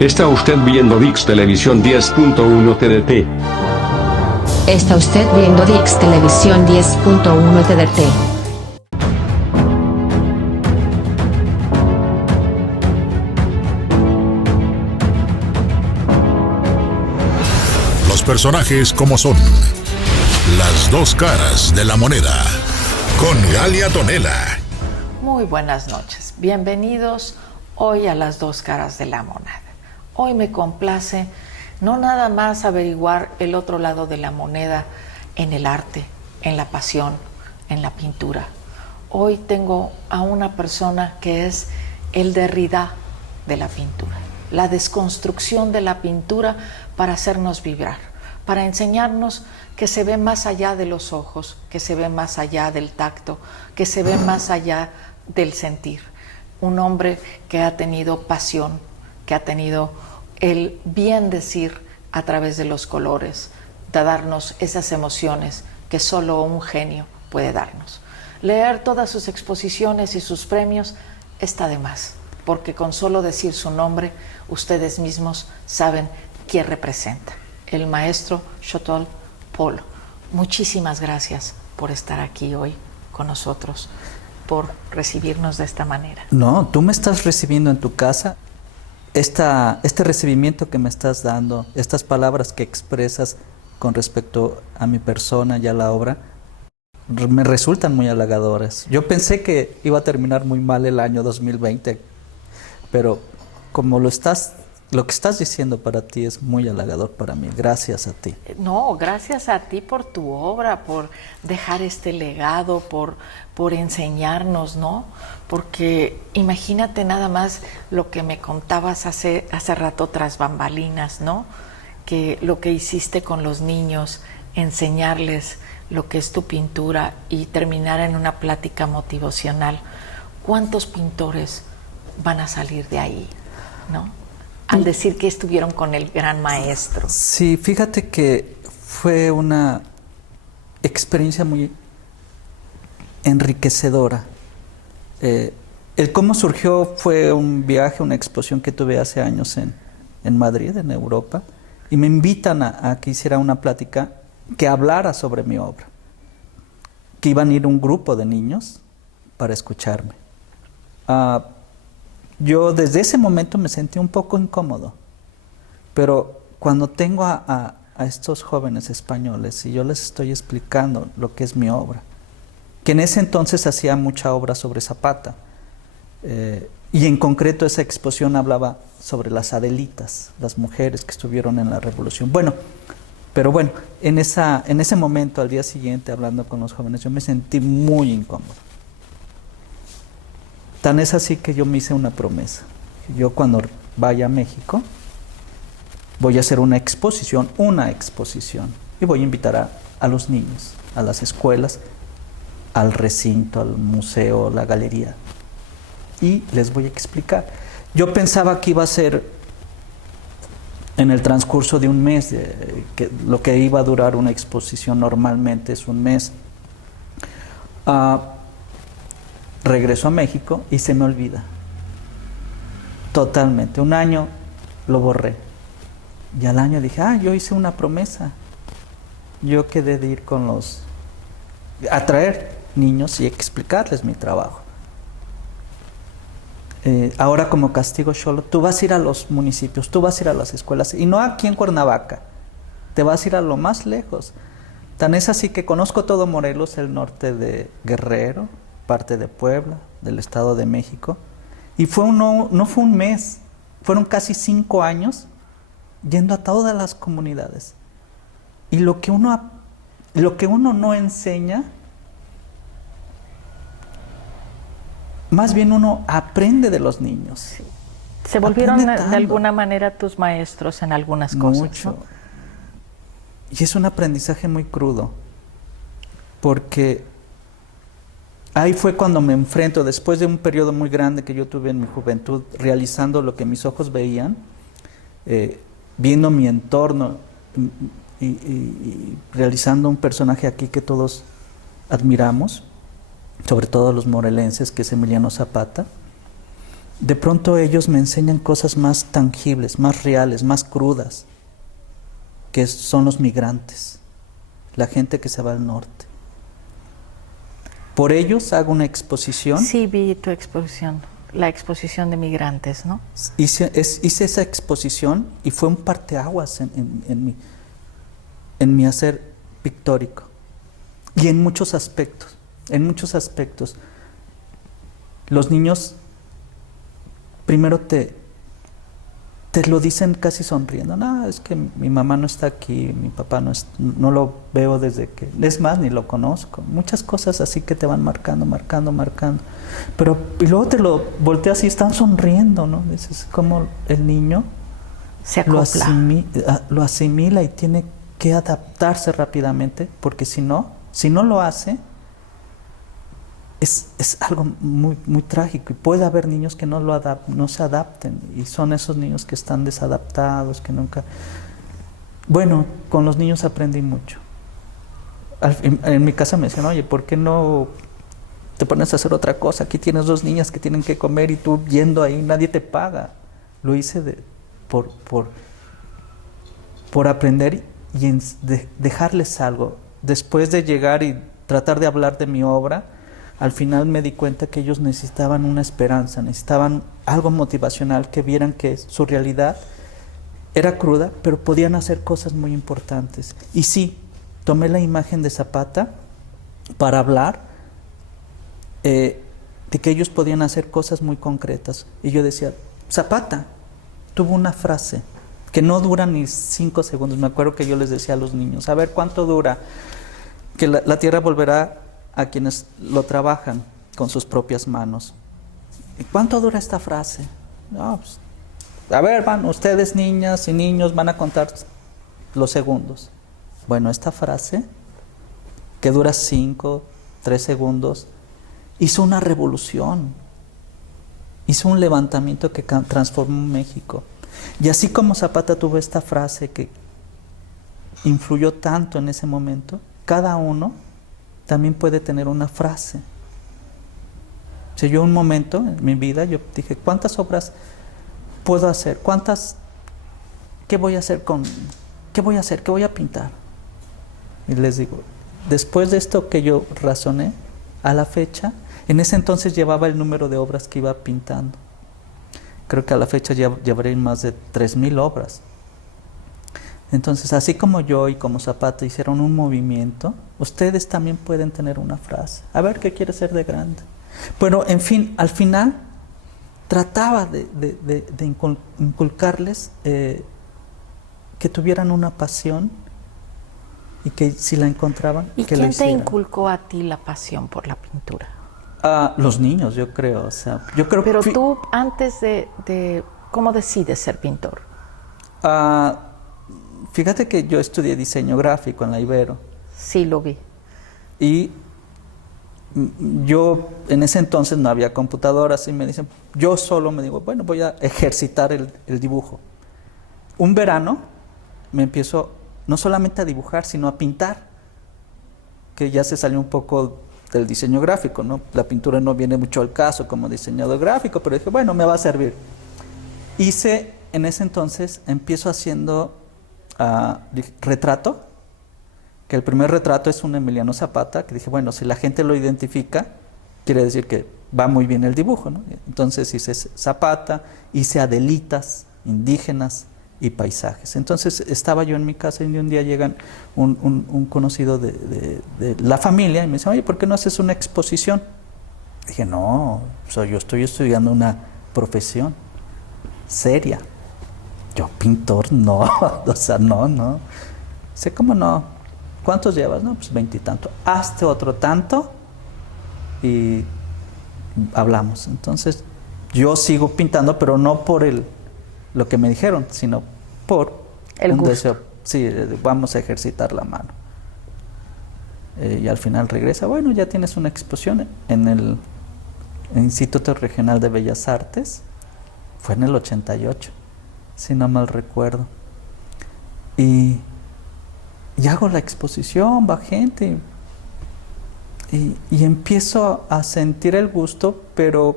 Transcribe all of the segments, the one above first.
Está usted viendo Dix Televisión 10.1 TDT. Está usted viendo Dix Televisión 10.1 TDT. Los personajes como son. Las dos caras de la moneda. Con Galia Tonela. Muy buenas noches. Bienvenidos hoy a Las dos caras de la moneda. Hoy me complace no nada más averiguar el otro lado de la moneda en el arte, en la pasión, en la pintura. Hoy tengo a una persona que es el Derrida de la pintura, la desconstrucción de la pintura para hacernos vibrar, para enseñarnos que se ve más allá de los ojos, que se ve más allá del tacto, que se ve más allá del sentir. Un hombre que ha tenido pasión, que ha tenido el bien decir a través de los colores, de darnos esas emociones que solo un genio puede darnos. Leer todas sus exposiciones y sus premios está de más, porque con solo decir su nombre, ustedes mismos saben quién representa. El maestro Chotel Polo. Muchísimas gracias por estar aquí hoy con nosotros, por recibirnos de esta manera. No, tú me estás recibiendo en tu casa. Este recibimiento que me estás dando, estas palabras que expresas con respecto a mi persona y a la obra, me resultan muy halagadoras. Yo pensé que iba a terminar muy mal el año 2020, pero como lo que estás diciendo para ti es muy halagador para mí. Gracias a ti. No, gracias a ti por tu obra, por dejar este legado, por enseñarnos, ¿no? Porque imagínate nada más lo que me contabas hace rato tras bambalinas, ¿no? Que lo que hiciste con los niños, enseñarles lo que es tu pintura y terminar en una plática motivacional. ¿Cuántos pintores van a salir de ahí, ¿no? Al decir que estuvieron con el gran maestro. Sí, fíjate que fue una experiencia muy enriquecedora. El cómo surgió fue un viaje, una exposición que tuve hace años en Madrid, en Europa, y me invitan a que hiciera una plática que hablara sobre mi obra, que iban a ir un grupo de niños para escucharme. Yo desde ese momento me sentí un poco incómodo, pero cuando tengo a estos jóvenes españoles y yo les estoy explicando lo que es mi obra, que en ese entonces hacía mucha obra sobre Zapata, y en concreto esa exposición hablaba sobre las Adelitas, las mujeres que estuvieron en la Revolución. Pero bueno, en ese momento, al día siguiente, hablando con los jóvenes, yo me sentí muy incómodo. Tan es así que yo me hice una promesa. Yo cuando vaya a México voy a hacer una exposición, y voy a invitar a los niños, a las escuelas, al recinto, al museo, la galería, y les voy a explicar. Yo pensaba que iba a ser en el transcurso de un mes, que lo que iba a durar una exposición normalmente es un mes. Regreso a México y se me olvida totalmente. Un año lo borré y al año dije, yo hice una promesa. Yo quedé de ir a traer niños y explicarles mi trabajo. Ahora como castigo Xolo, tú vas a ir a los municipios, tú vas a ir a las escuelas, y no aquí en Cuernavaca, te vas a ir a lo más lejos. Tan es así que conozco todo Morelos, el norte de Guerrero, parte de Puebla, del Estado de México, y no fue un mes, fueron casi 5 años yendo a todas las comunidades. Y lo que uno no enseña, más bien uno aprende de los niños. Sí. Se volvieron de alguna manera tus maestros en algunas cosas. Mucho. ¿No? Y es un aprendizaje muy crudo, porque ahí fue cuando me enfrento, después de un periodo muy grande que yo tuve en mi juventud, realizando lo que mis ojos veían, viendo mi entorno y realizando un personaje aquí que todos admiramos, sobre todo los morelenses, que es Emiliano Zapata. de pronto ellos me enseñan cosas más tangibles, más reales, más crudas, que son los migrantes, la gente que se va al norte. Por ellos hago una exposición. Sí, vi tu exposición, la exposición de migrantes, ¿no? Hice esa exposición y fue un parteaguas en mi hacer pictórico. Y en muchos aspectos, los niños primero te lo dicen casi sonriendo. No, es que mi mamá no está aquí, mi papá no lo veo desde que... Es más, ni lo conozco. Muchas cosas así que te van marcando. Pero, y luego te lo volteas y están sonriendo, ¿no? Es como el niño se acopla. Lo asimila y tiene que adaptarse rápidamente, porque si no lo hace, es algo muy, muy trágico. Y puede haber niños que no se adapten, y son esos niños que están desadaptados, que nunca... Bueno, con los niños aprendí mucho. En mi casa me decían, oye, ¿por qué no te pones a hacer otra cosa? Aquí tienes 2 niñas que tienen que comer y tú yendo ahí, nadie te paga. Lo hice por aprender y dejarles algo. Después de llegar y tratar de hablar de mi obra, al final me di cuenta que ellos necesitaban una esperanza, necesitaban algo motivacional, que vieran que su realidad era cruda, pero podían hacer cosas muy importantes. Y sí, tomé la imagen de Zapata para hablar de que ellos podían hacer cosas muy concretas. Y yo decía, Zapata tuvo una frase que no dura ni 5 segundos. Me acuerdo que yo les decía a los niños, a ver, ¿cuánto dura? Que la tierra volverá a quienes lo trabajan con sus propias manos. ¿Y cuánto dura esta frase? No, pues, a ver, ustedes niñas y niños van a contar los segundos. Bueno, esta frase, que dura 5, 3 segundos, hizo una revolución, hizo un levantamiento que transformó México. Y así como Zapata tuvo esta frase que influyó tanto en ese momento, cada uno también puede tener una frase. O sea, yo un momento en mi vida, yo dije, ¿cuántas obras puedo hacer? ¿Qué voy a hacer? ¿Qué voy a pintar? Y les digo, después de esto que yo razoné, a la fecha, en ese entonces llevaba el número de obras que iba pintando. Creo que a la fecha ya llevaré más de 3,000 obras. Entonces, así como yo y como Zapata hicieron un movimiento, ustedes también pueden tener una frase. A ver qué quiere ser de grande. Pero, en fin, al final trataba de inculcarles que tuvieran una pasión y que si la encontraban, ¿Y que quién lo hicieran. te inculcó a ti la pasión por la pintura? Los niños, yo creo. O sea, yo creo. Pero tú, antes de ¿cómo decides ser pintor? Fíjate que yo estudié diseño gráfico en la Ibero. Sí, lo vi. Y yo en ese entonces no había computadoras y me dicen, yo solo me digo, bueno, voy a ejercitar el dibujo. Un verano me empiezo no solamente a dibujar, sino a pintar, que ya se salió un poco del diseño gráfico, ¿no? La pintura no viene mucho al caso como diseñador gráfico, pero dije, bueno, me va a servir. Hice, en ese entonces, empiezo haciendo retrato, que el primer retrato es un Emiliano Zapata, que dije, bueno, si la gente lo identifica, quiere decir que va muy bien el dibujo, ¿no? Entonces hice Zapata, hice Adelitas, indígenas y paisajes. Entonces estaba yo en mi casa y un día llegan un conocido de la familia y me dice, oye, ¿por qué no haces una exposición? Dije, no, yo estoy estudiando una profesión seria. Yo, pintor, no, o sea, no. Sé, ¿cómo no? ¿Cuántos llevas? No, pues 20 y tanto. Hazte otro tanto y hablamos. Entonces, yo sigo pintando, pero no por lo que me dijeron, sino por el un gusto. deseo. Sí, vamos a ejercitar la mano. Y al final regresa, bueno, ya tienes una exposición en el Instituto Regional de Bellas Artes. Fue en el 88, si no mal recuerdo. Y hago la exposición, va gente y empiezo a sentir el gusto, pero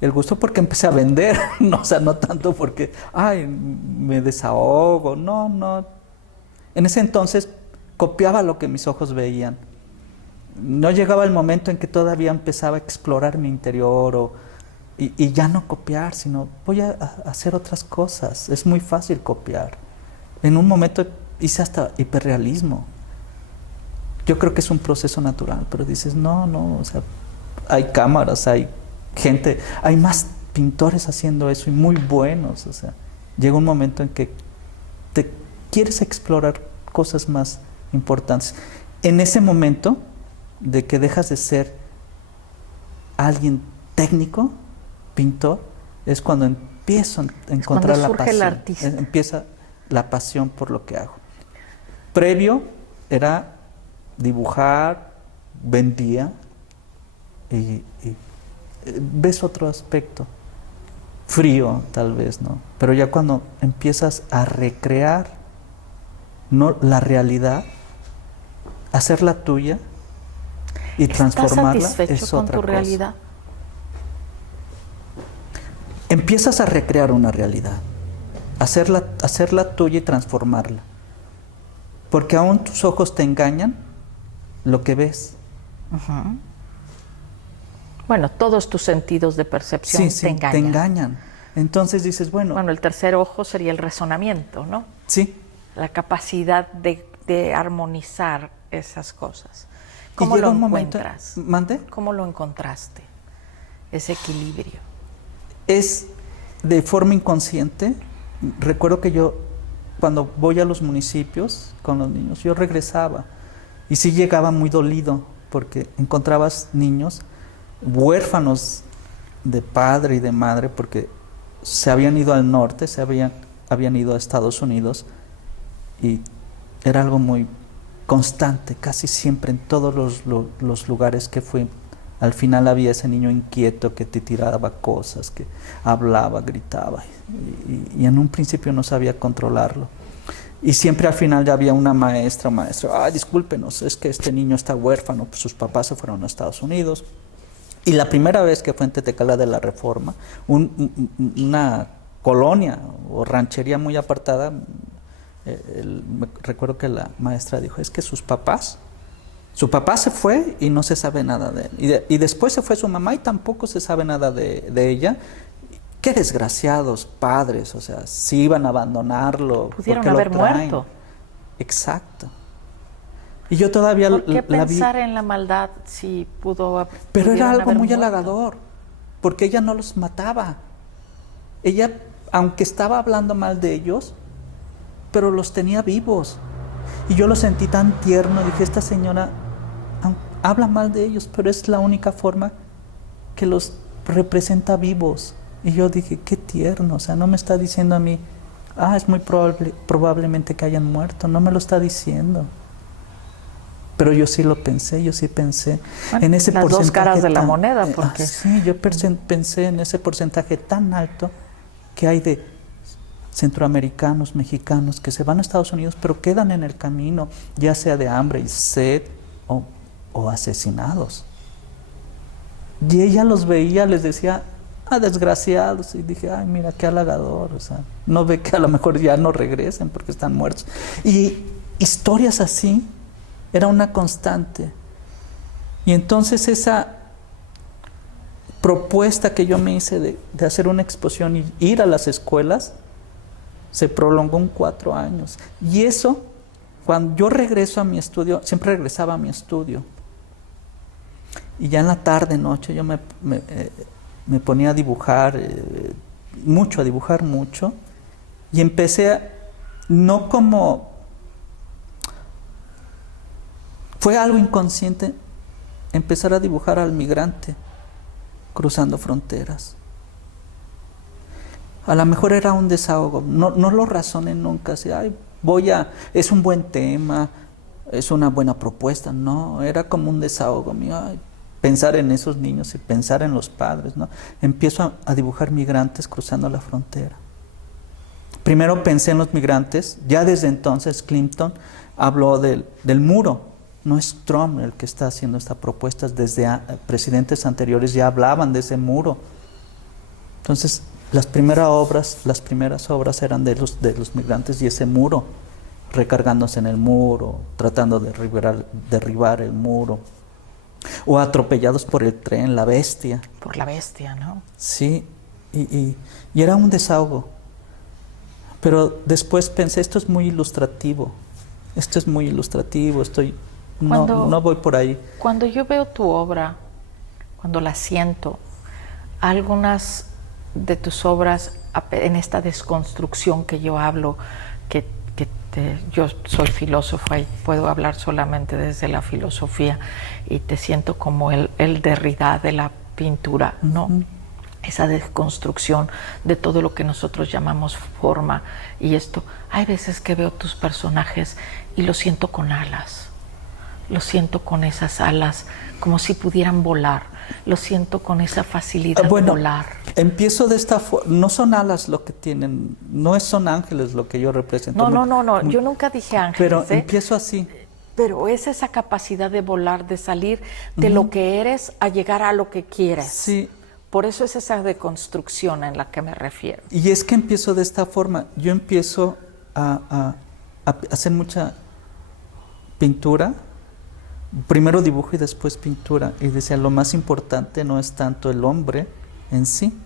El gusto porque empecé a vender, no, o sea, no tanto porque, ay, me desahogo, no. En ese entonces copiaba lo que mis ojos veían. No llegaba el momento en que todavía empezaba a explorar mi interior y ya no copiar, sino voy a hacer otras cosas. Es muy fácil copiar. En un momento hice hasta hiperrealismo. Yo creo que es un proceso natural, pero dices, no, o sea, hay cámaras, hay gente, hay más pintores haciendo eso y muy buenos, o sea, llega un momento en que te quieres explorar cosas más importantes. En ese momento de que dejas de ser alguien técnico, pintor, es cuando empiezo a encontrar la pasión. el artista. Empieza la pasión por lo que hago. Previo era dibujar, vendía y ves otro aspecto, frío tal vez, ¿no? Pero ya cuando empiezas a recrear, no la realidad, hacerla tuya y transformarla, ¿Estás satisfecho es con otra tu cosa. realidad? Empiezas a recrear una realidad, hacerla tuya y transformarla, porque aún tus ojos te engañan lo que ves. Ujú. Bueno, todos tus sentidos de percepción Sí, te engañan. te engañan. Entonces dices, bueno, Bueno, el tercer ojo sería el razonamiento, ¿no? sí. La capacidad de armonizar esas cosas. Y ¿Cómo llega lo un momento, encuentras? ¿mande? ¿Cómo lo encontraste? Ese equilibrio. Es de forma inconsciente. Recuerdo que yo, cuando voy a los municipios con los niños, yo regresaba y sí llegaba muy dolido porque encontrabas niños huérfanos de padre y de madre porque se habían ido al norte, habían ido a Estados Unidos y era algo muy constante, casi siempre en todos los lugares que fui. Al final había ese niño inquieto que te tiraba cosas, que hablaba, gritaba y en un principio no sabía controlarlo. Y siempre al final ya había una maestra, discúlpenos, es que este niño está huérfano, pues sus papás se fueron a Estados Unidos. Y la primera vez que fue en Tetecala de la Reforma, una colonia o ranchería muy apartada, recuerdo que la maestra dijo, es que su papá se fue y no se sabe nada de él. Y después se fue su mamá y tampoco se sabe nada de ella. Qué desgraciados padres, o sea, si iban a abandonarlo. Pudieron porque haber lo traen. muerto. Exacto. Y yo todavía ¿Por qué la vi. pensar en la maldad si Pero pudieron era algo haber muy muerto? halagador, porque ella no los mataba. Ella, aunque estaba hablando mal de ellos, pero los tenía vivos. Y yo lo sentí tan tierno, dije, esta señora habla mal de ellos, pero es la única forma que los representa vivos. Y yo dije, qué tierno, o sea, no me está diciendo a mí, es muy probablemente que hayan muerto, no me lo está diciendo. Pero yo sí lo pensé, Bueno, en ese las porcentaje dos caras de la tan- moneda, porque sí, yo pensé en ese porcentaje tan alto que hay de centroamericanos, mexicanos que se van a Estados Unidos pero quedan en el camino, ya sea de hambre y sed o asesinados. Y ella los veía, les decía, desgraciados, y dije, mira qué halagador, o sea, no ve que a lo mejor ya no regresen porque están muertos. Y historias así era una constante. Y entonces esa propuesta que yo me hice de hacer una exposición y ir a las escuelas se prolongó en 4 años. Y eso, cuando yo regreso a mi estudio, siempre regresaba a mi estudio. Y ya en la tarde, noche, yo me ponía a dibujar, a dibujar mucho. Y empecé, no como... Fue algo inconsciente empezar a dibujar al migrante cruzando fronteras. A lo mejor era un desahogo, no lo razoné nunca, así, es un buen tema, es una buena propuesta, no, era como un desahogo mío, pensar en esos niños y pensar en los padres, ¿no? Empiezo a dibujar migrantes cruzando la frontera. Primero pensé en los migrantes, ya desde entonces Clinton habló del muro. No es Trump el que está haciendo esta propuesta, desde presidentes anteriores ya hablaban de ese muro. Entonces, las primeras obras eran de los migrantes y ese muro, recargándose en el muro, tratando de derribar el muro, o atropellados por el tren, la bestia. Por la bestia, ¿no? Sí, y era un desahogo. Pero después pensé, esto es muy ilustrativo, no voy por ahí. Cuando yo veo tu obra, cuando la siento, algunas de tus obras en esta desconstrucción que yo hablo, yo soy filósofa y puedo hablar solamente desde la filosofía y te siento como el Derrida de la pintura, ¿no? Esa desconstrucción de todo lo que nosotros llamamos forma y esto. Hay veces que veo tus personajes y los siento con alas, los siento con esas alas como si pudieran volar, los siento con esa facilidad de volar. Empiezo de esta forma, no son alas lo que tienen, no son ángeles lo que yo represento. No, yo nunca dije ángeles. Pero empiezo así. Pero es esa capacidad de volar, de salir de lo que eres a llegar a lo que quieres. Sí. Por eso es esa deconstrucción en la que me refiero. Y es que empiezo de esta forma. Yo empiezo a hacer mucha pintura. Primero dibujo y después pintura. Y decía, lo más importante no es tanto el hombre en sí.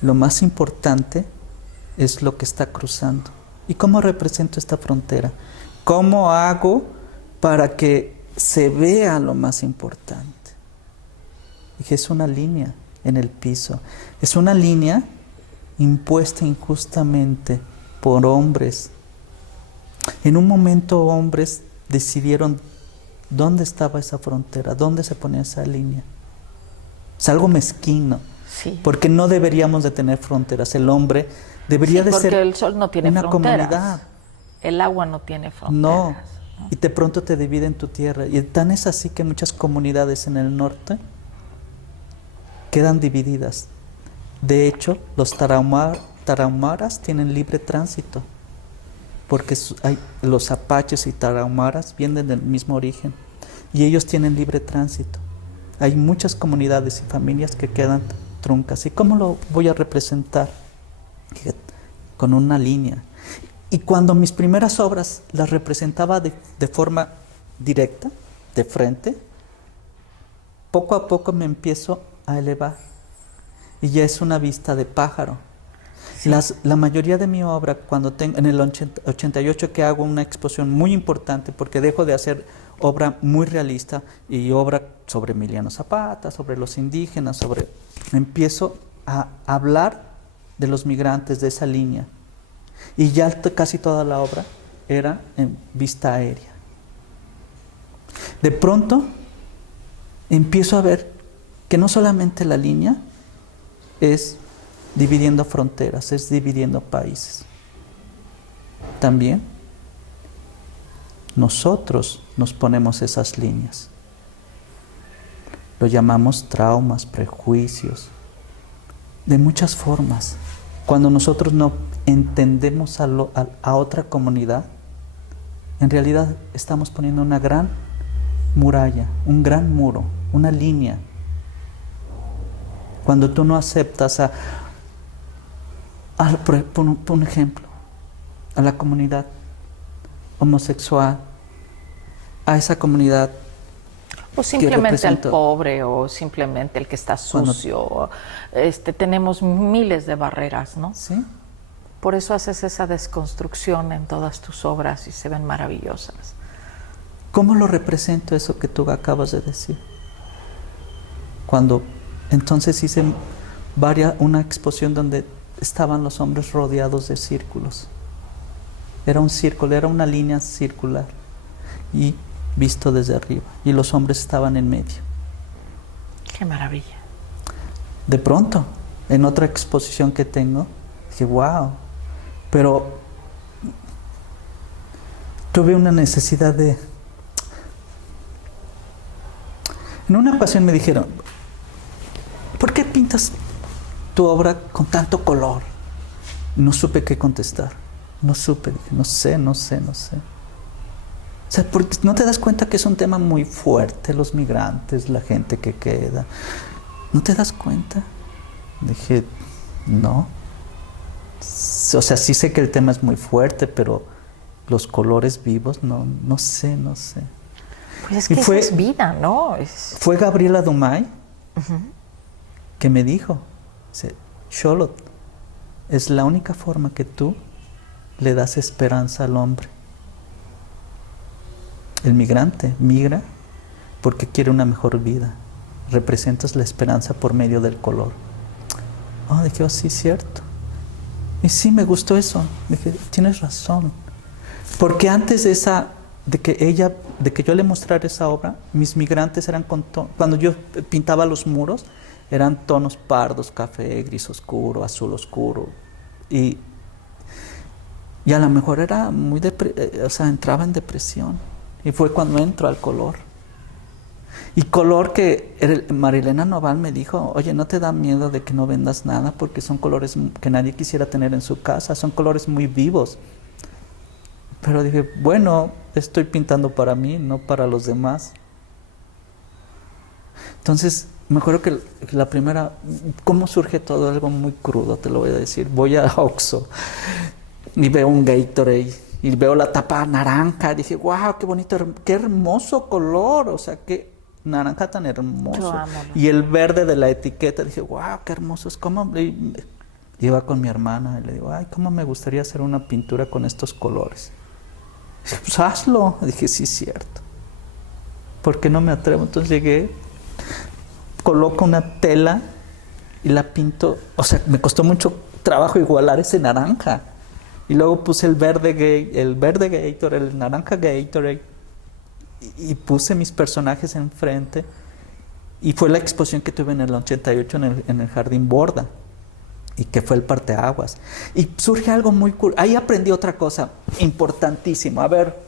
Lo más importante es lo que está cruzando. ¿Y cómo represento esta frontera? ¿Cómo hago para que se vea lo más importante? Dije, es una línea en el piso. Es una línea impuesta injustamente por hombres. En un momento hombres decidieron dónde estaba esa frontera, dónde se ponía esa línea. Es algo mezquino, sí. Porque no deberíamos de tener fronteras. El hombre debería de ser porque el sol no tiene una fronteras. comunidad. El agua no tiene fronteras. No, y de pronto te dividen tu tierra. Y tan es así que muchas comunidades en el norte quedan divididas. De hecho, los tarahumaras tienen libre tránsito, porque los apaches y tarahumaras vienen del mismo origen, y ellos tienen libre tránsito. Hay muchas comunidades y familias que quedan truncas. ¿Y cómo lo voy a representar? Con una línea. Y cuando mis primeras obras las representaba de forma directa, de frente, poco a poco me empiezo a elevar y ya es una vista de pájaro. Sí. La mayoría de mi obra, cuando tengo en el 88 que hago una exposición muy importante, porque dejo de hacer obra muy realista y obra sobre Emiliano Zapata, sobre los indígenas, empiezo a hablar de los migrantes, de esa línea, y ya casi toda la obra era en vista aérea. De pronto empiezo a ver que no solamente la línea es dividiendo fronteras, es dividiendo países. También nosotros nos ponemos esas líneas. Lo llamamos traumas, prejuicios, de muchas formas. Cuando nosotros no entendemos a otra comunidad, en realidad estamos poniendo una gran muralla, un gran muro, una línea. Cuando tú no aceptas por un ejemplo, a la comunidad homosexual, a esa comunidad, o simplemente al pobre, o simplemente el que está sucio. Tenemos miles de barreras, ¿no? Sí. Por eso haces esa desconstrucción en todas tus obras y se ven maravillosas. ¿Cómo lo represento eso que tú acabas de decir? Cuando entonces hice una exposición donde estaban los hombres rodeados de círculos. Era un círculo, era una línea circular y visto desde arriba, y los hombres estaban en medio. ¡Qué maravilla! De pronto, en otra exposición que tengo, dije, wow, pero tuve una necesidad de... En una ocasión me dijeron, ¿por qué pintas tu obra con tanto color? No supe qué contestar. No supe, dije, no sé. O sea, porque no te das cuenta que es un tema muy fuerte, los migrantes, la gente que queda. ¿No te das cuenta? Dije, no. O sea, sí sé que el tema es muy fuerte, pero los colores vivos, no sé. Pues es que esa es vida, ¿no? Fue Gabriela Dumay que me dijo, Xolotl, es la única forma que tú le das esperanza al hombre. El migrante migra porque quiere una mejor vida. Representas la esperanza por medio del color. Dije, sí, cierto. Y sí, me gustó eso. Dije, tienes razón. Porque antes de que yo le mostrara esa obra, mis migrantes eran cuando yo pintaba los muros, eran tonos pardos, café, gris oscuro, azul oscuro. Y a lo mejor era muy entraba en depresión. Y fue cuando entro al color. Y color que Marilena Noval me dijo, oye, ¿no te da miedo de que no vendas nada? Porque son colores que nadie quisiera tener en su casa, son colores muy vivos. Pero dije, bueno, estoy pintando para mí, no para los demás. Entonces, me acuerdo que la primera, ¿cómo surge todo? Algo muy crudo, te lo voy a decir. Voy a Oxxo y veo un Gatorade y veo la tapa naranja. Dije, wow, qué bonito, qué hermoso color, o sea, qué naranja tan hermoso. Y el verde de la etiqueta, dije, wow, qué hermoso es. ¿Cómo? Y iba con mi hermana y le digo, ay, cómo me gustaría hacer una pintura con estos colores. Dije, pues hazlo. Dije, sí, es cierto. ¿Por qué no me atrevo? Entonces llegué, coloco una tela y la pinto. O sea, me costó mucho trabajo igualar ese naranja. Y luego puse el verde Gatorade, el naranja Gatorade, y puse mis personajes enfrente. Y fue la exposición que tuve en el 88 en el Jardín Borda, y que fue el parteaguas. Y surge algo muy cool. Ahí aprendí otra cosa importantísima. A ver,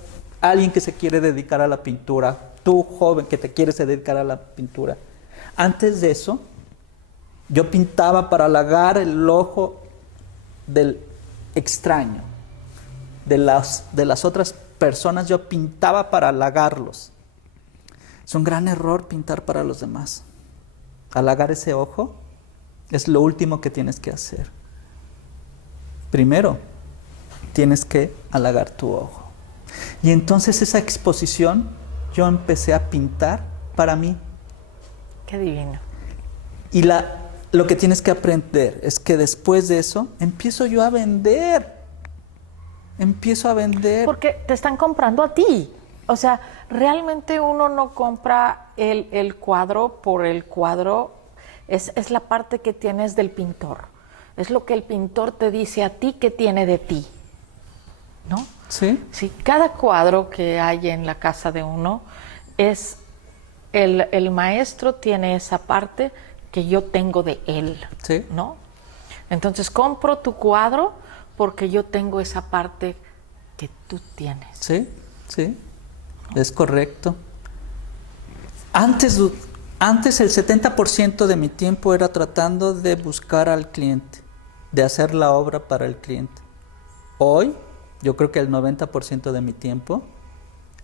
alguien que se quiere dedicar a la pintura, tú joven que te quieres dedicar a la pintura. Antes de eso, yo pintaba para halagar el ojo del extraño, de las otras personas. Yo pintaba para halagarlos. Es un gran error pintar para los demás. Halagar ese ojo es lo último que tienes que hacer. Primero, tienes que halagar tu ojo. Y entonces esa exposición, yo empecé a pintar para mí. Qué divino. Y lo que tienes que aprender es que después de eso, empiezo yo a vender. Porque te están comprando a ti. O sea, realmente uno no compra el cuadro por el cuadro. Es la parte que tienes del pintor. Es lo que el pintor te dice a ti que tiene de ti, ¿no? Sí. Sí, cada cuadro que hay en la casa de uno es el maestro tiene esa parte que yo tengo de él, sí, ¿no? Entonces compro tu cuadro porque yo tengo esa parte que tú tienes. Sí, es correcto. Antes el 70% de mi tiempo era tratando de buscar al cliente, de hacer la obra para el cliente. Hoy, yo creo que el 90% de mi tiempo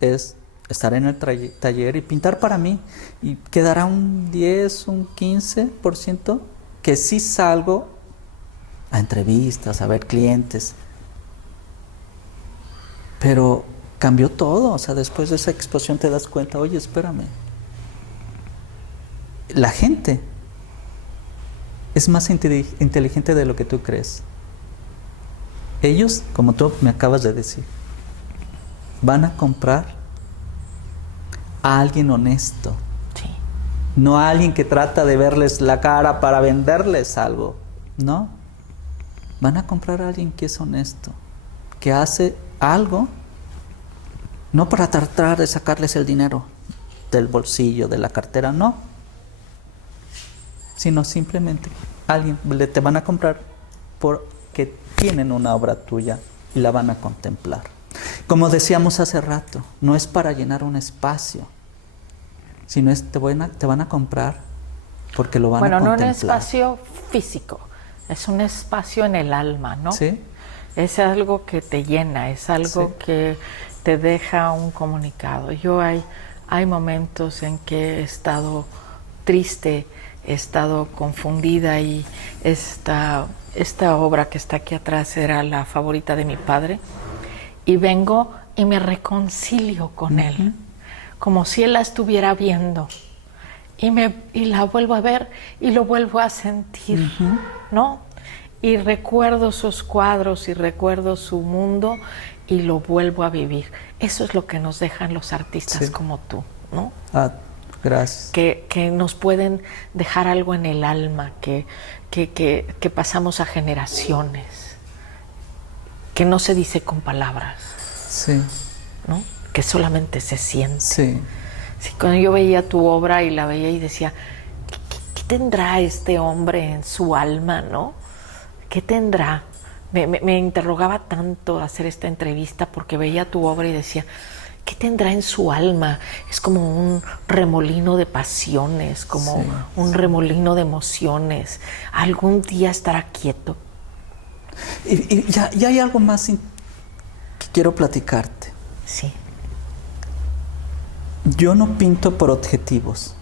es estar en el taller y pintar para mí. Y quedará un 10, un 15% que sí salgo a entrevistas, a ver clientes. Pero cambió todo. O sea, después de esa exposición te das cuenta, oye, espérame. La gente es más inteligente de lo que tú crees. Ellos, como tú me acabas de decir, van a comprar a alguien honesto. Sí. No a alguien que trata de verles la cara para venderles algo. No. Van a comprar a alguien que es honesto, que hace algo no para tratar de sacarles el dinero del bolsillo, de la cartera, no. Sino simplemente te van a comprar porque tienen una obra tuya y la van a contemplar. Como decíamos hace rato, no es para llenar un espacio, sino te van a comprar porque lo van a contemplar. Bueno, no un espacio físico, es un espacio en el alma, ¿no? Sí. Es algo que te llena, es algo que te deja un comunicado. Hay momentos en que he estado triste, he estado confundida y esta obra que está aquí atrás era la favorita de mi padre. Y vengo y me reconcilio con él, como si él la estuviera viendo. Y la vuelvo a ver y lo vuelvo a sentir, ¿no? Y recuerdo sus cuadros y recuerdo su mundo y lo vuelvo a vivir. Eso es lo que nos dejan los artistas como tú, ¿no? Ah, gracias. Que nos pueden dejar algo en el alma, que pasamos a generaciones, que no se dice con palabras, Sí. ¿no? Que solamente se siente. Sí. Sí, cuando yo veía tu obra y la veía y decía, ¿qué tendrá este hombre en su alma, no? ¿Qué tendrá? Me interrogaba tanto hacer esta entrevista porque veía tu obra y decía, ¿qué tendrá en su alma? Es como un remolino de pasiones, como un remolino de emociones. ¿Algún día estará quieto? Y ya hay algo más que quiero platicarte. Sí. Yo no pinto por objetivos.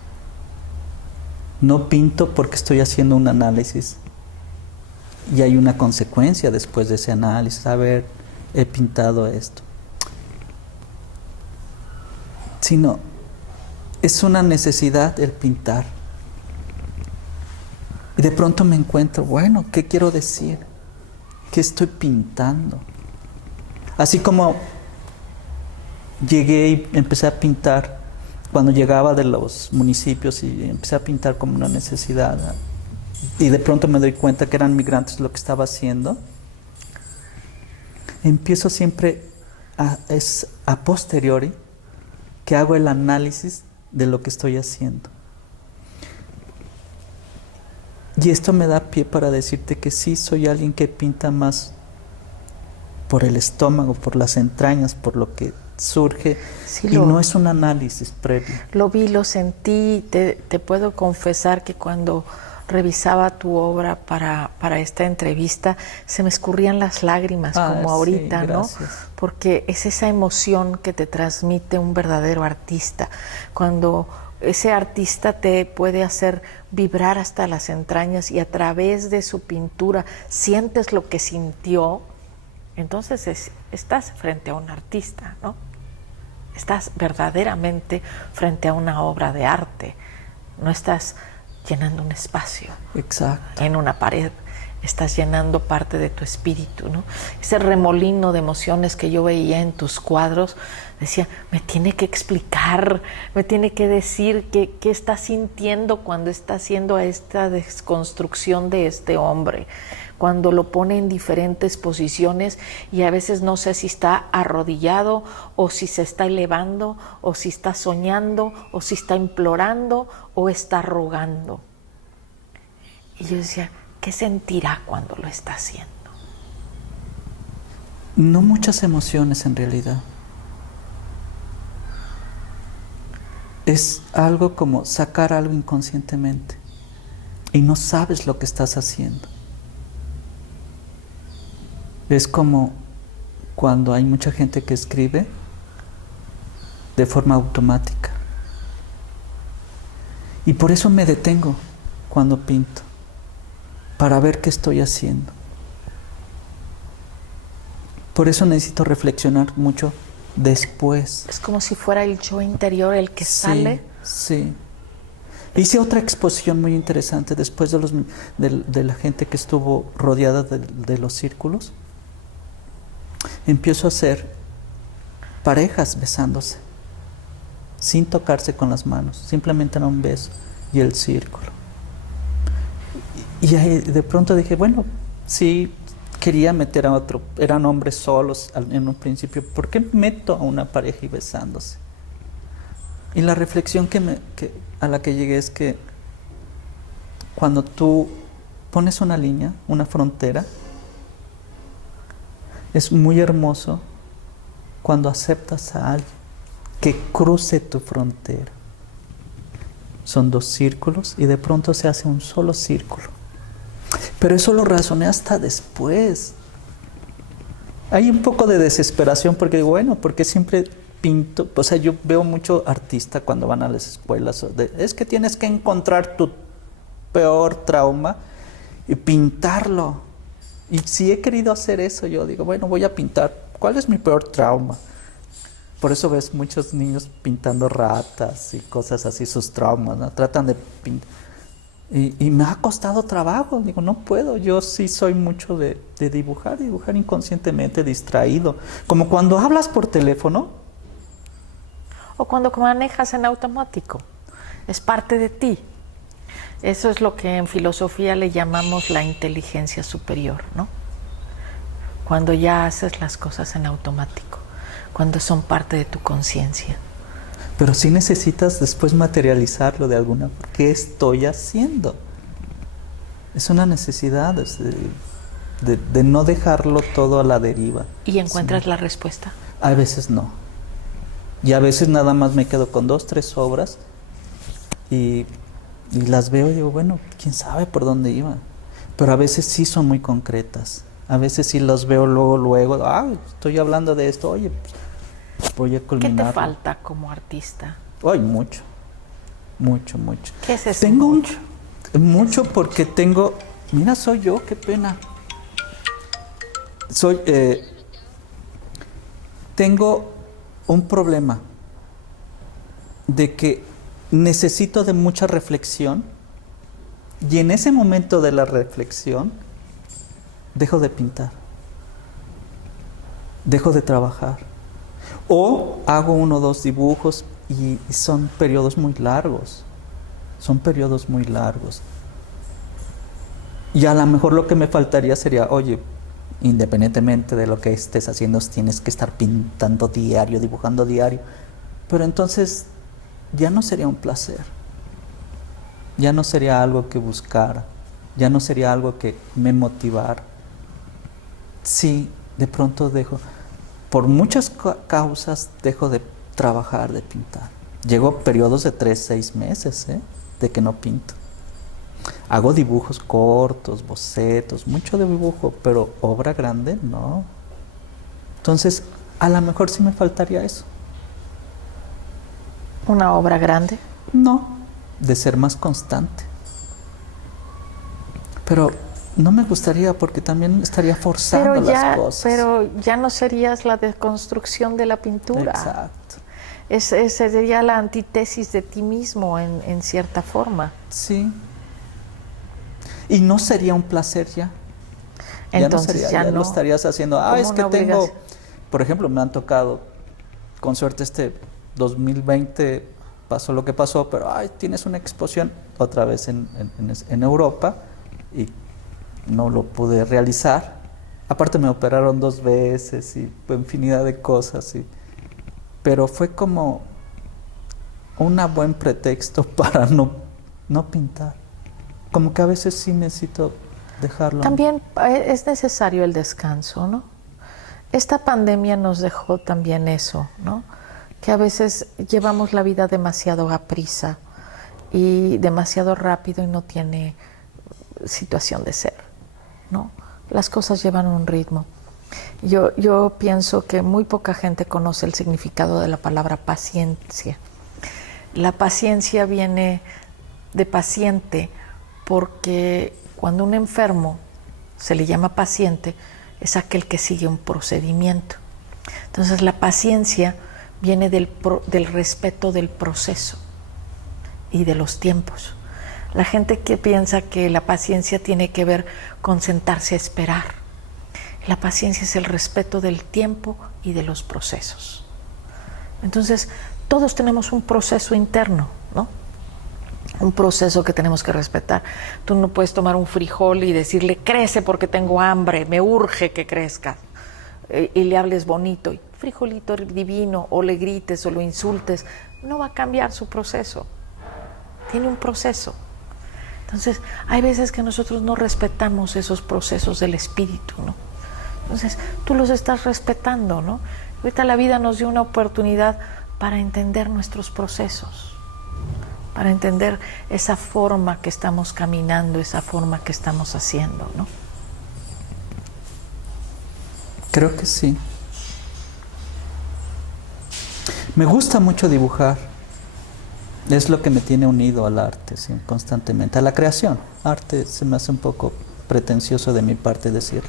No pinto porque estoy haciendo un análisis y hay una consecuencia después de ese análisis. A ver, he pintado esto. Sino, es una necesidad el pintar. Y de pronto me encuentro, bueno, ¿qué quiero decir? ¿Qué estoy pintando? Así como llegué y empecé a pintar cuando llegaba de los municipios y empecé a pintar como una necesidad, y de pronto me doy cuenta que eran migrantes lo que estaba haciendo. Empiezo siempre a posteriori que hago el análisis de lo que estoy haciendo. Y esto me da pie para decirte que sí soy alguien que pinta más por el estómago, por las entrañas, por lo que surge, Sí, y no es un análisis previo. Lo vi, lo sentí. Te puedo confesar que cuando revisaba tu obra para esta entrevista se me escurrían las lágrimas, como ahorita, sí, ¿no? gracias. Porque es esa emoción que te transmite un verdadero artista. Cuando ese artista te puede hacer vibrar hasta las entrañas y a través de su pintura sientes lo que sintió, entonces estás frente a un artista, ¿no? Estás verdaderamente frente a una obra de arte. No estás llenando un espacio. Exacto. En una pared. Estás llenando parte de tu espíritu, ¿no? Ese remolino de emociones que yo veía en tus cuadros, decía, me tiene que explicar, me tiene que decir qué está sintiendo cuando está haciendo esta desconstrucción de este hombre, cuando lo pone en diferentes posiciones y a veces no sé si está arrodillado o si se está elevando o si está soñando o si está implorando o está rogando. Y yo decía, ¿qué sentirá cuando lo está haciendo? No muchas emociones en realidad. Es algo como sacar algo inconscientemente y no sabes lo que estás haciendo. Es como cuando hay mucha gente que escribe de forma automática. Y por eso me detengo cuando pinto, para ver qué estoy haciendo. Por eso necesito reflexionar mucho después. Es como si fuera el yo interior el que sale. Sí. Hice otra exposición muy interesante después de la gente que estuvo rodeada de los círculos. Empiezo a hacer parejas besándose, sin tocarse con las manos, simplemente era un beso y el círculo. Y ahí de pronto dije, bueno, sí, quería meter a otro, eran hombres solos en un principio, ¿por qué meto a una pareja y besándose? Y la reflexión a la que llegué es que cuando tú pones una línea, una frontera, es muy hermoso cuando aceptas a alguien que cruce tu frontera. Son dos círculos y de pronto se hace un solo círculo. Pero eso lo razoné hasta después. Hay un poco de desesperación porque digo, bueno, porque siempre pinto, o sea, yo veo mucho artista cuando van a las escuelas, es que tienes que encontrar peor trauma y pintarlo. Y si he querido hacer eso, yo digo, bueno, voy a pintar. ¿Cuál es mi peor trauma? Por eso ves muchos niños pintando ratas y cosas así, sus traumas, ¿no? Tratan de pintar. Y me ha costado trabajo, digo, no puedo. Yo sí soy mucho de dibujar inconscientemente, distraído. Como cuando hablas por teléfono. O cuando manejas en automático. Es parte de ti. Eso es lo que en filosofía le llamamos la inteligencia superior, ¿no? Cuando ya haces las cosas en automático, cuando son parte de tu conciencia. Pero sí necesitas después materializarlo de alguna forma. ¿Qué estoy haciendo? Es una necesidad de no dejarlo todo a la deriva. ¿Y encuentras Sí. la respuesta? A veces no. Y a veces nada más me quedo con 2, 3 obras y las veo y digo, bueno, quién sabe por dónde iba. Pero a veces sí son muy concretas. A veces sí las veo luego, estoy hablando de esto, oye, pues voy a culminar. ¿Qué te falta como artista? Ay, mucho. ¿Qué es eso? Tengo mucho porque tengo, mira, soy yo, qué pena. Tengo un problema de que necesito de mucha reflexión y en ese momento de la reflexión dejo de pintar, dejo de trabajar o hago 1 o 2 dibujos y son periodos muy largos, y a lo mejor lo que me faltaría sería, oye, independientemente de lo que estés haciendo, tienes que estar pintando diario, dibujando diario, pero entonces ya no sería un placer, ya no sería algo que buscara, ya no sería algo que me motivara. Sí, de pronto por muchas causas dejo de trabajar, de pintar. Llego periodos de 3, 6 meses, de que no pinto. Hago dibujos cortos, bocetos, mucho de dibujo, pero obra grande no. Entonces, a lo mejor sí me faltaría eso. ¿Una obra grande? No, de ser más constante. Pero no me gustaría porque también estaría forzando las cosas. Pero ya no serías la deconstrucción de la pintura. Exacto. Sería la antítesis de ti mismo en cierta forma. Sí. Y no sería un placer ya. Entonces ya lo estarías haciendo. Es que tengo, por ejemplo, me han tocado, con suerte 2020 pasó lo que pasó, pero tienes una exposición otra vez en Europa y no lo pude realizar. Aparte me operaron 2 veces y infinidad de cosas. Pero fue como un buen pretexto para no pintar. Como que a veces sí necesito dejarlo. También es necesario el descanso, ¿no? Esta pandemia nos dejó también eso, ¿no? Que a veces llevamos la vida demasiado a prisa y demasiado rápido y no tiene situación de ser, ¿no? Las cosas llevan un ritmo. Yo pienso que muy poca gente conoce el significado de la palabra paciencia. La paciencia viene de paciente porque cuando un enfermo se le llama paciente es aquel que sigue un procedimiento. Entonces la paciencia viene del respeto del proceso y de los tiempos. La gente que piensa que la paciencia tiene que ver con sentarse a esperar. La paciencia es el respeto del tiempo y de los procesos. Entonces, todos tenemos un proceso interno, ¿no? Un proceso que tenemos que respetar. Tú no puedes tomar un frijol y decirle, crece porque tengo hambre, me urge que crezca. Y le hables bonito, y frijolito divino, o le grites o lo insultes, no va a cambiar su proceso. Tiene un proceso. Entonces, hay veces que nosotros no respetamos esos procesos del espíritu, ¿no? Entonces, tú los estás respetando, ¿no? Ahorita la vida nos dio una oportunidad para entender nuestros procesos, para entender esa forma que estamos caminando, esa forma que estamos haciendo, ¿no? Creo que sí. Me gusta mucho dibujar. Es lo que me tiene unido al arte, sí, constantemente. A la creación. Arte se me hace un poco pretencioso de mi parte decirlo.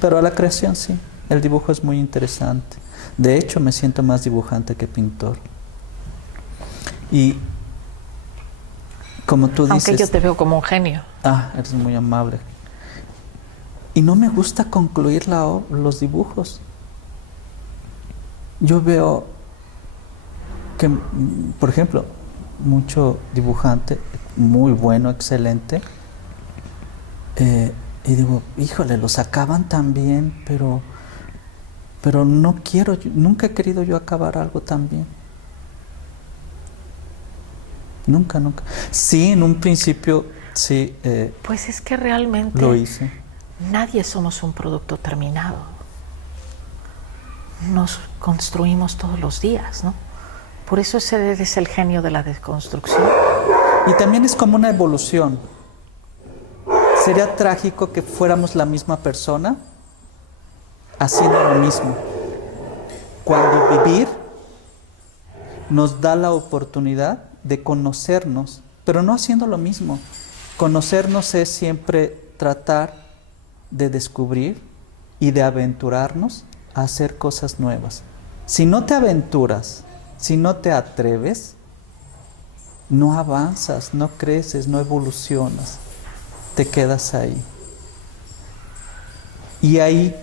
Pero a la creación sí. El dibujo es muy interesante. De hecho, me siento más dibujante que pintor. Y como tú dices... Aunque yo te veo como un genio. Ah, eres muy amable. Y no me gusta concluir los dibujos. Yo veo que, por ejemplo, mucho dibujante, muy bueno, excelente, y digo, híjole, los acaban tan bien, pero no quiero, nunca he querido yo acabar algo tan bien. Nunca. Sí, en un principio, sí. Pues es que realmente lo hice. Nadie somos un producto terminado. Nos construimos todos los días, ¿no? Por eso ese es el genio de la desconstrucción. Y también es como una evolución. Sería trágico que fuéramos la misma persona haciendo lo mismo. Cuando vivir nos da la oportunidad de conocernos, pero no haciendo lo mismo. Conocernos es siempre tratar de descubrir y de aventurarnos a hacer cosas nuevas. Si no te aventuras, si no te atreves, no avanzas, no creces, no evolucionas, te quedas ahí. Y ahí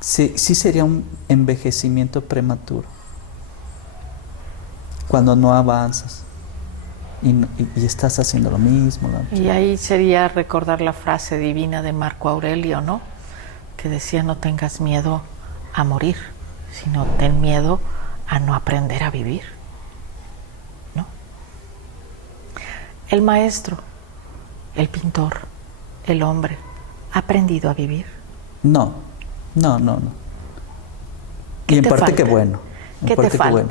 sí sería un envejecimiento prematuro, cuando no avanzas y estás haciendo lo mismo. Y ahí sería recordar la frase divina de Marco Aurelio, ¿no? Que decía, no tengas miedo a morir, sino ten miedo a no aprender a vivir, ¿no? El maestro, el pintor, el hombre, ¿ha aprendido a vivir? No. Y en parte que bueno. ¿Qué te falta? Bueno.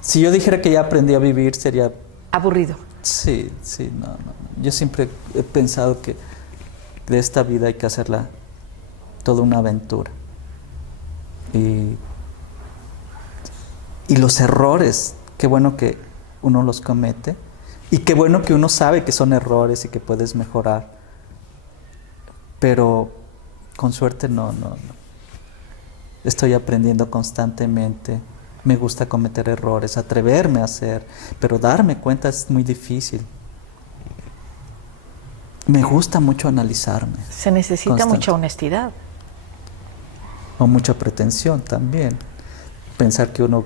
Si yo dijera que ya aprendí a vivir, sería... aburrido. Sí, no. Yo siempre he pensado que de esta vida hay que hacerla toda una aventura. Y los errores, qué bueno que uno los comete. Y qué bueno que uno sabe que son errores y que puedes mejorar. Pero con suerte no. Estoy aprendiendo constantemente. Me gusta cometer errores, atreverme a hacer, pero darme cuenta es muy difícil. Me gusta mucho analizarme. Se necesita mucha honestidad. O mucha pretensión también. Pensar que uno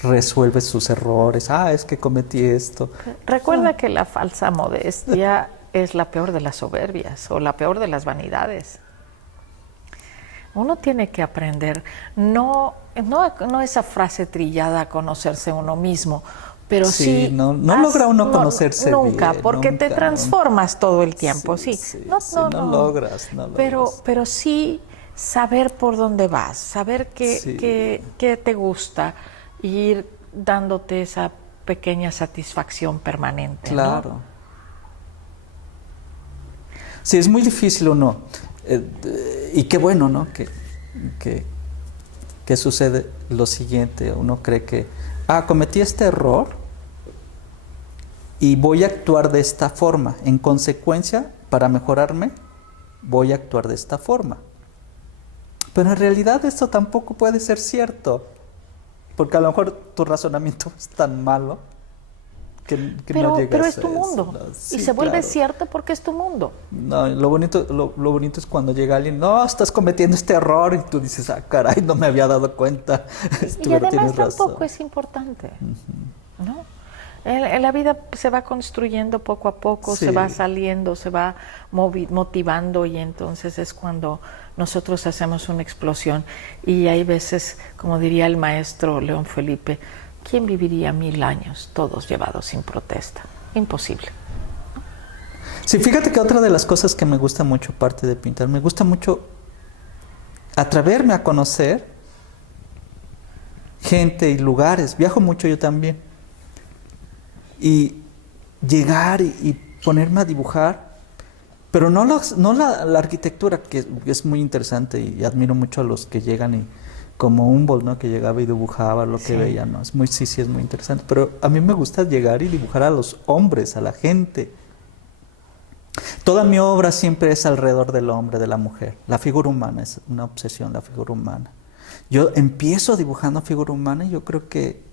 resuelve sus errores. Es que cometí esto. Recuerda que la falsa modestia es la peor de las soberbias o la peor de las vanidades. Uno tiene que aprender, no esa frase trillada a conocerse uno mismo, pero sí... no logra uno conocerse nunca, bien. Porque nunca, te transformas todo el tiempo, No logras. Pero sí saber por dónde vas, saber qué te gusta, y ir dándote esa pequeña satisfacción permanente. Claro. ¿No? Sí, es muy difícil uno... y qué bueno, ¿no? Que sucede lo siguiente. Uno cree que, cometí este error y voy a actuar de esta forma. En consecuencia, para mejorarme, voy a actuar de esta forma. Pero en realidad esto tampoco puede ser cierto. Porque a lo mejor tu razonamiento es tan malo que no llegas pero es a tu eso, mundo, ¿no? Sí, y se vuelve claro. cierto porque es tu mundo. No, lo bonito es cuando llega alguien, estás cometiendo este error, y tú dices, caray, no me había dado cuenta. Y además tampoco es importante, ¿no? En la vida se va construyendo poco a poco, Sí. se va saliendo, se va motivando, y entonces es cuando nosotros hacemos una explosión. Y hay veces, como diría el maestro León Felipe, ¿quién viviría 1000 años todos llevados sin protesta? Imposible. Sí, fíjate que otra de las cosas que me gusta mucho, aparte de pintar, me gusta mucho atreverme a conocer gente y lugares. Viajo mucho yo también. Y llegar y ponerme a dibujar, pero no la arquitectura, que es muy interesante, y admiro mucho a los que llegan y como Humboldt, ¿no? Que llegaba y dibujaba lo que Sí. veía, ¿no? Sí, es muy interesante. Pero a mí me gusta llegar y dibujar a los hombres, a la gente. Toda mi obra siempre es alrededor del hombre, de la mujer. La figura humana es una obsesión, la figura humana. Yo empiezo dibujando figura humana y yo creo que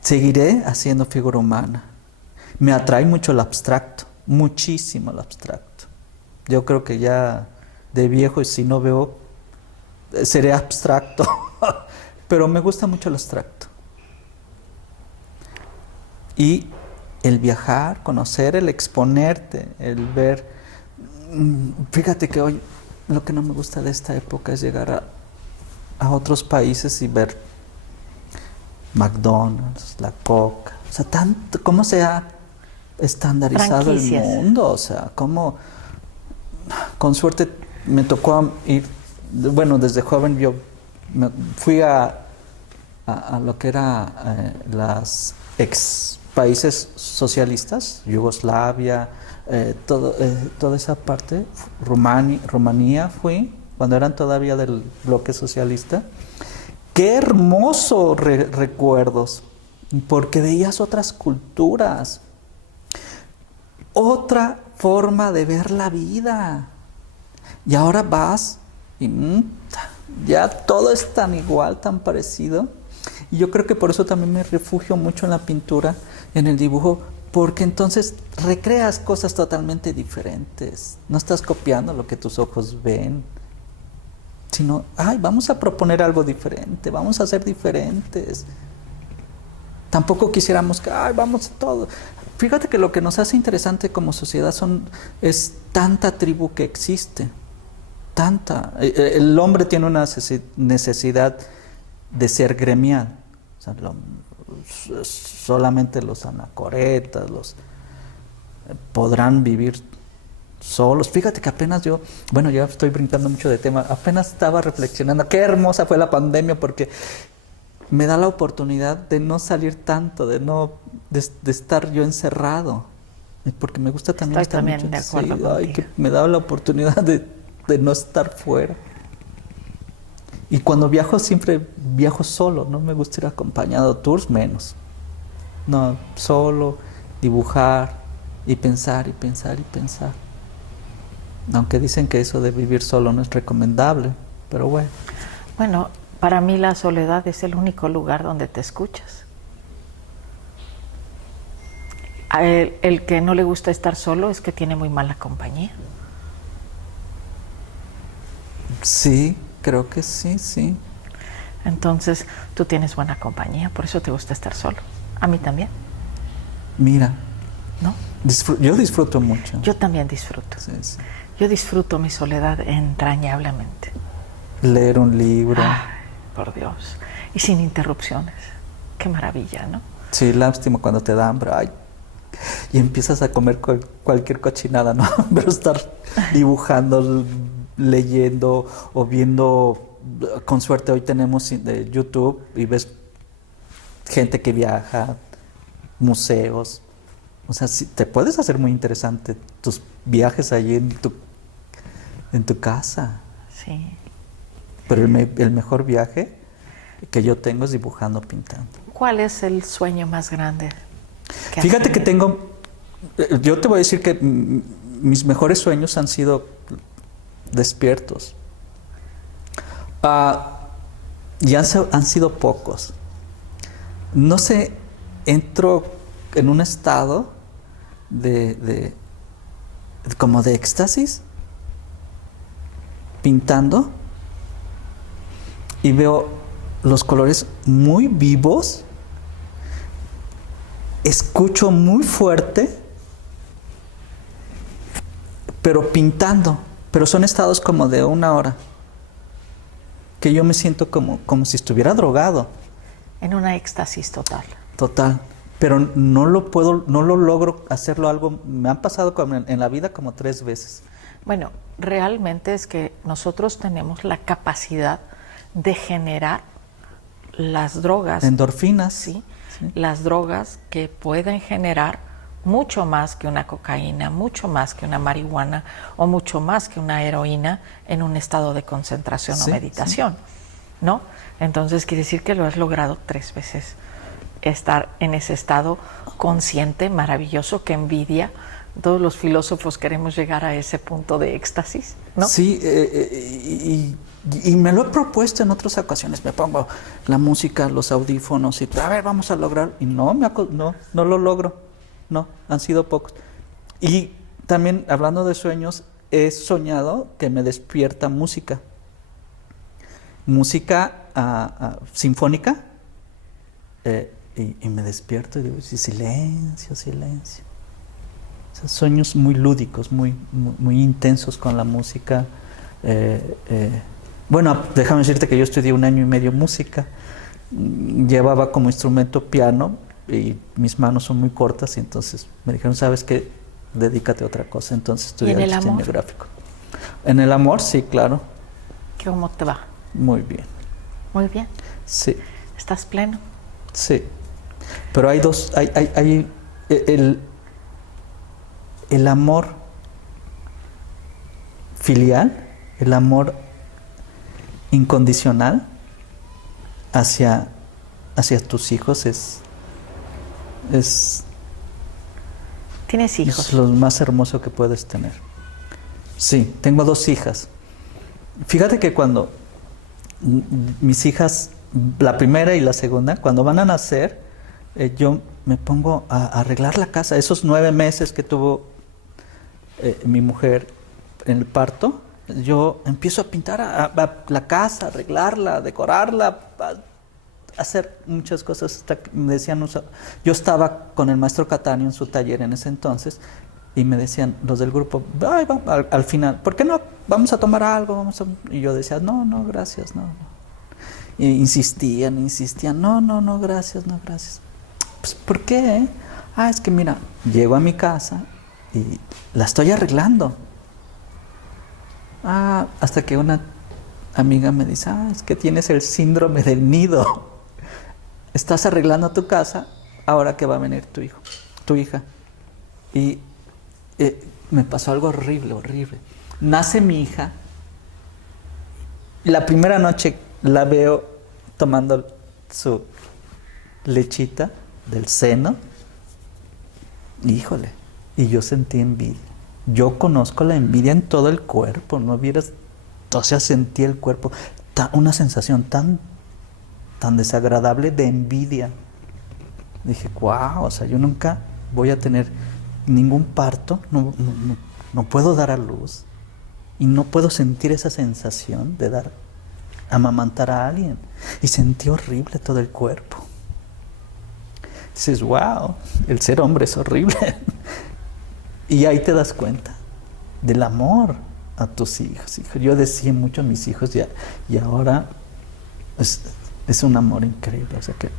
seguiré haciendo figura humana. Me atrae mucho el abstracto, muchísimo el abstracto. Yo creo que ya de viejo, y si no veo, seré abstracto. Pero me gusta mucho el abstracto. Y el viajar, conocer, el exponerte, el ver. Fíjate que hoy lo que no me gusta de esta época es llegar a otros países y ver McDonald's, la Coca. O sea, tanto, cómo se ha estandarizado el Franquicias. mundo. O sea, cómo, con suerte me tocó ir, bueno, desde joven yo fui a lo que era las ex países socialistas, Yugoslavia, toda esa parte, Rumanía fui, cuando eran todavía del bloque socialista. ¡Qué hermoso recuerdos! Porque veías otras culturas, otra forma de ver la vida. Y ahora vas y ya todo es tan igual, tan parecido. Y yo creo que por eso también me refugio mucho en la pintura, en el dibujo, porque entonces recreas cosas totalmente diferentes. No estás copiando lo que tus ojos ven, sino, vamos a proponer algo diferente, vamos a ser diferentes. Tampoco quisiéramos que, vamos a todo. Fíjate que lo que nos hace interesante como sociedad es tanta tribu que existe. Tanta. El hombre tiene una necesidad de ser gremial. O sea, solamente los anacoretas podrán vivir solos. Fíjate que apenas ya estoy brincando mucho de tema, apenas estaba reflexionando, qué hermosa fue la pandemia, porque me da la oportunidad de no salir tanto, de estar yo encerrado, porque me gusta también Estoy estar también mucho, de acuerdo sí, contigo. que me da la oportunidad de no estar fuera. Y cuando viajo siempre viajo solo, no me gusta ir acompañado, tours menos. No, solo, dibujar y pensar y pensar y pensar. Aunque dicen que eso de vivir solo no es recomendable, pero bueno. Bueno, para mí la soledad es el único lugar donde te escuchas. A el que no le gusta estar solo es que tiene muy mala compañía. Sí, creo que sí. Entonces, tú tienes buena compañía, por eso te gusta estar solo. A mí también, Mira, ¿no? yo disfruto mucho. Yo también disfruto. Sí. Yo disfruto mi soledad entrañablemente. Leer un libro. Ay, por Dios. Y sin interrupciones. Qué maravilla, ¿no? Sí, lástima cuando te da hambre. Y empiezas a comer cualquier cochinada, ¿no? Pero estar dibujando, leyendo o viendo. Con suerte hoy tenemos de YouTube y ves gente que viaja, museos. O sea, te puedes hacer muy interesante tus viajes allí en tu casa. Sí. Pero el mejor viaje que yo tengo es dibujando, pintando. ¿Cuál es el sueño más grande que has Fíjate que tenido? yo te voy a decir que mis mejores sueños han sido despiertos. Y han sido pocos. No sé, entro en un estado como de éxtasis, pintando, y veo los colores muy vivos, escucho muy fuerte, pero pintando, pero son estados como de 1 hora, que yo me siento como si estuviera drogado. En una éxtasis total. Total. Pero no lo logro hacerlo algo. Me han pasado en la vida como 3 veces. Bueno, realmente es que nosotros tenemos la capacidad de generar las drogas. Endorfinas. Sí, las drogas que pueden generar mucho más que una cocaína, mucho más que una marihuana o mucho más que una heroína en un estado de concentración Sí, o meditación, ¿no? Entonces quiere decir que lo has logrado 3 veces, estar en ese estado consciente, maravilloso, que envidia. Todos los filósofos queremos llegar a ese punto de éxtasis, ¿no? Sí, y me lo he propuesto en otras ocasiones. Me pongo la música, los audífonos y a ver, vamos a lograr. Y no lo logro. No, han sido pocos. Y también, hablando de sueños, he soñado que me despierta música. Música sinfónica. Y me despierto y digo, silencio, silencio. O sea, sueños muy lúdicos, muy intensos con la música. Bueno, déjame decirte que yo estudié 1 año y medio música. Llevaba como instrumento piano y mis manos son muy cortas y entonces me dijeron, ¿sabes qué? Dedícate a otra cosa. Entonces estudié diseño gráfico. En el amor, sí, claro. ¿Cómo te va? Muy bien. Muy bien. Sí. ¿Estás pleno? Sí. Pero hay dos, el amor filial, el amor incondicional hacia tus hijos es ¿Tienes hijos? Es lo más hermoso que puedes tener. Sí, tengo 2 hijas. Fíjate que cuando mis hijas, la primera y la segunda, cuando van a nacer, yo me pongo a arreglar la casa. Esos 9 meses que tuvo mi mujer en el parto, yo empiezo a pintar la casa, arreglarla, decorarla, hacer muchas cosas. Hasta que me decían, yo estaba con el maestro Catania en su taller en ese entonces, y me decían los del grupo, ay, al final, ¿por qué no? Vamos a tomar algo, y yo decía, no, gracias, no. Y insistían, no, gracias. Pues, ¿por qué? Es que mira, llego a mi casa y la estoy arreglando. Hasta que una amiga me dice, es que tienes el síndrome del nido. Estás arreglando tu casa, ahora que va a venir tu hija. Y me pasó algo horrible. Nace mi hija. La primera noche la veo tomando su lechita del seno. Híjole, y yo sentí envidia. Yo conozco la envidia en todo el cuerpo, no vieras, o sea, sentí el cuerpo, una sensación tan desagradable de envidia. Dije, wow, o sea, yo nunca voy a tener ningún parto, no puedo dar a luz y no puedo sentir esa sensación de amamantar a alguien. Y sentí horrible todo el cuerpo. Dices, wow, el ser hombre es horrible. Y ahí te das cuenta del amor a tus hijos. Yo decía mucho a mis hijos y ahora es un amor increíble. O sea que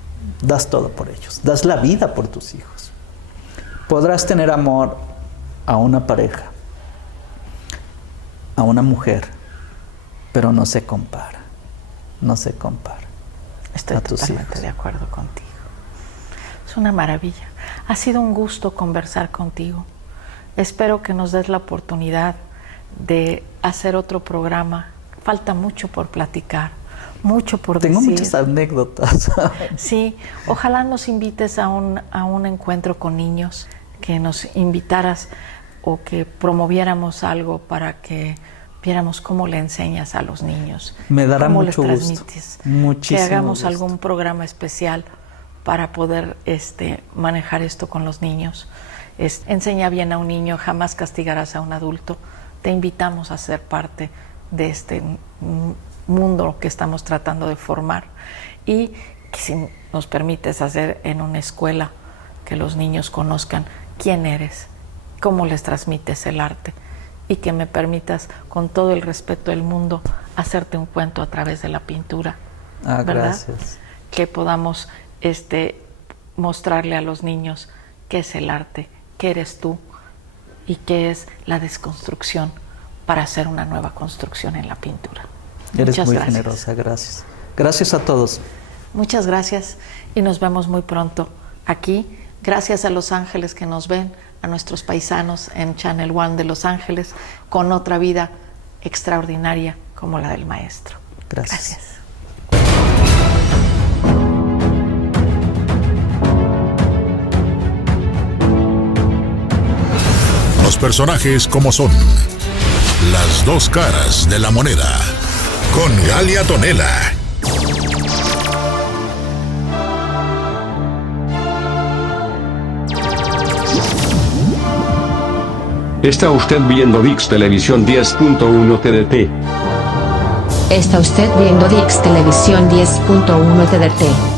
das todo por ellos, das la vida por tus hijos. Podrás tener amor a una pareja, a una mujer, pero no se compara. Estoy a tus totalmente hijos. de acuerdo contigo. Es una maravilla. Ha sido un gusto conversar contigo. Espero que nos des la oportunidad de hacer otro programa. Falta mucho por platicar, mucho por decir. Tengo muchas anécdotas. Sí, ojalá nos invites a un encuentro con niños, que nos invitaras o que promoviéramos algo para que viéramos cómo le enseñas a los niños. Me dará cómo mucho les gusto. transmites. Muchísimo que hagamos gusto. algún programa especial para poder manejar esto con los niños. Enseña bien a un niño, jamás castigarás a un adulto. Te invitamos a ser parte de este mundo que estamos tratando de formar, y que si nos permites hacer en una escuela, que los niños conozcan quién eres, cómo les transmites el arte, y que me permitas, con todo el respeto del mundo, hacerte un cuento a través de la pintura. ¿Verdad? Gracias. Que podamos mostrarle a los niños qué es el arte, qué eres tú y qué es la desconstrucción para hacer una nueva construcción en la pintura. Eres Muchas muy gracias. generosa, gracias. Gracias a todos. Muchas gracias y nos vemos muy pronto aquí Gracias a los ángeles que nos ven, a nuestros paisanos en Channel One de Los Ángeles, con otra vida extraordinaria como la del maestro. Gracias. Los personajes como son. Las dos caras de la moneda. Con Galia Tonela. Está usted viendo VIX Televisión 10.1 TDT. Está usted viendo VIX Televisión 10.1 TDT.